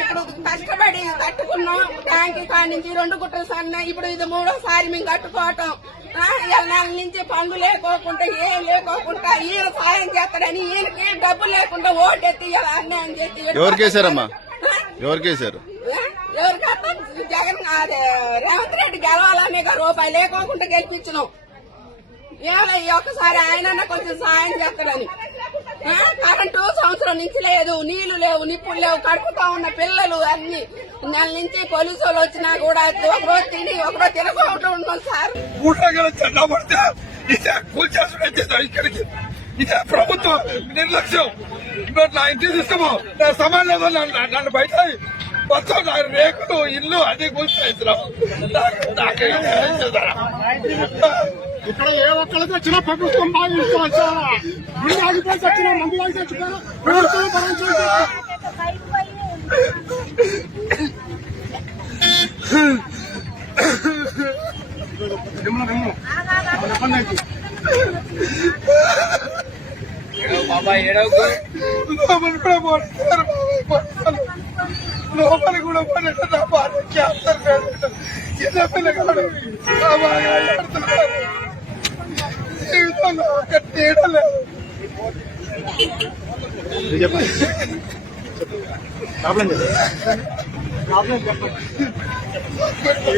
ఇప్పుడు కష్టపడి కట్టుకున్నాం ట్యాంక్ కాడి నుంచి 2 గుట్టలు సన్న ఇప్పుడు ఇది 3వ మేము కట్టుకోవటం నెల నుంచి పనులు లేకోకుండా ఏం లేకోకుండా ఈయన సాయం చేస్తాడని ఈయనకి డబ్బు లేకుండా ఓటెత్తి అన్యాయం చేసి ఎవరికేసారమ్మా ఎవరికేసారు ఎవరికి జగన్ రేవంత్ రెడ్డి గెలవాలనే రూపాయి లేకోకుండా గెలిపించినాం ఒక్కసారి ఆయన కొంచెం సాయం చేస్తాడని కరెంటు సంవత్సరం నుంచి లేదు నీళ్లు లేవు నిప్పులు లేవు కడుపుతా ఉన్న పిల్లలు అన్ని నెల నుంచి పోలీసు వాళ్ళు వచ్చినా కూడా ఒకరోజు తిని ఒకరోజు తినకుండా ఉన్నాం సార్ ఇదే ప్రభుత్వం నిర్లక్ష్యం నా ఇంటికి తీసుకోమో నా సమాజంలో నన్ను బయట మొత్తం నా రేకులు ఇల్లు అన్ని కూర్చోయిస్తున్నాం ఇక్కడ ఏ ఒక్కరికి వచ్చినా ప్రభుత్వం బాగా ఆగిపోయి వచ్చిన మందు ఆగి చచ్చిపోయారు ప్రభుత్వం లోపలి కూడా పడితే నా భార్య క్యాన్సర్ చిన్న పిల్లగాడు జీవితంలో ఒక తీయడలేదు.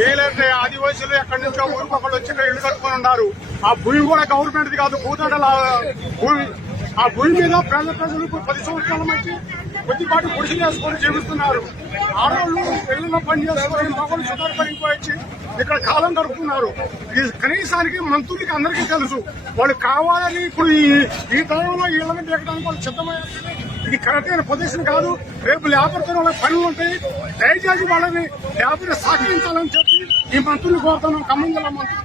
ఏలంటే ఆదివాసులు ఎక్కడి నుంచి ఊరికొకళ్ళు వచ్చి ఇల్లు కట్టుకుని ఉన్నారు. ఆ భూమి కూడా గవర్నమెంట్ కాదు, భూదండల భూమి. ఆ భూమి మీద పేద ప్రజలు 10 సంవత్సరాల నుంచి కొద్దిపాటి గుడిసెలు వేసుకొని జీవిస్తున్నారు. ఆడవాళ్ళు పెళ్లిలో పని చేసుకొని మగవాళ్ళు సుధారిపడిపోయి ఇక్కడ కాలం గడుపుతున్నారు. కనీసానికి మంత్రులకి అందరికీ తెలుసు వాళ్ళు కావాలని ఇప్పుడు ఈ తరంలో ఇళ్లను దిగడానికి వాళ్ళు సిద్ధమయ్యారు. ఇది కరెక్ట్ అయిన పొజిషన్ కాదు. రేపు లేబర్తో వాళ్ళకి పనులు ఉంటాయి. దయచేసి వాళ్ళని లేబర్ సహకరించాలని చెప్పి ఈ మంత్రులు కోరుతున్నాం. ఖమ్మం జిల్లా మంత్రులు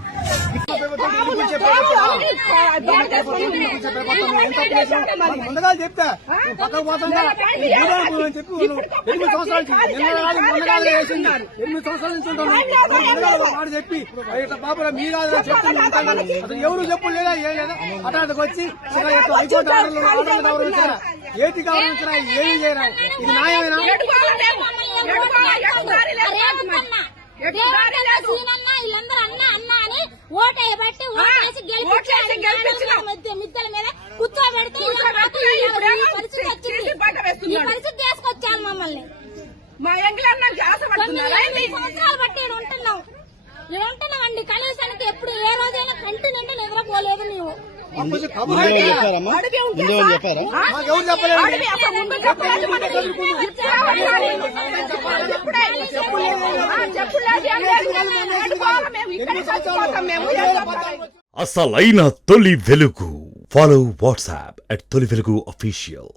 ముందుగా చెప్తా పక్కకు పోతుందా చెప్పి 8 సంవత్సరాలు వేసింది. 8 సంవత్సరాల నుంచి ఉంటాను మాట చెప్పి ఇట్లా బాబు మీ కాదు చెప్తున్నా. అసలు ఎవరు చెప్పులు లేదా ఏం లేదా అట్లాంటికి వచ్చి హైకోర్టు ఆర్డర్లు గౌరవించారా, ఏటి గౌరవించారా, ఏమీ చేయరా. ఇది న్యాయమేనా? మిద్దల మీద కూర్చోబెడితే పరిస్థితి తీసుకొచ్చాను మమ్మల్ని. మా సంవత్సరాలు బట్టి ఉంటున్నాం అండి. కనీసానికి ఎప్పుడు ఏ రోజైనా కంటి నిండా నిద్రపోలేదు మేము. అసలైన తొలి వెలుగు. ఫాలో వాట్సాప్ @తొలి వెలుగు official.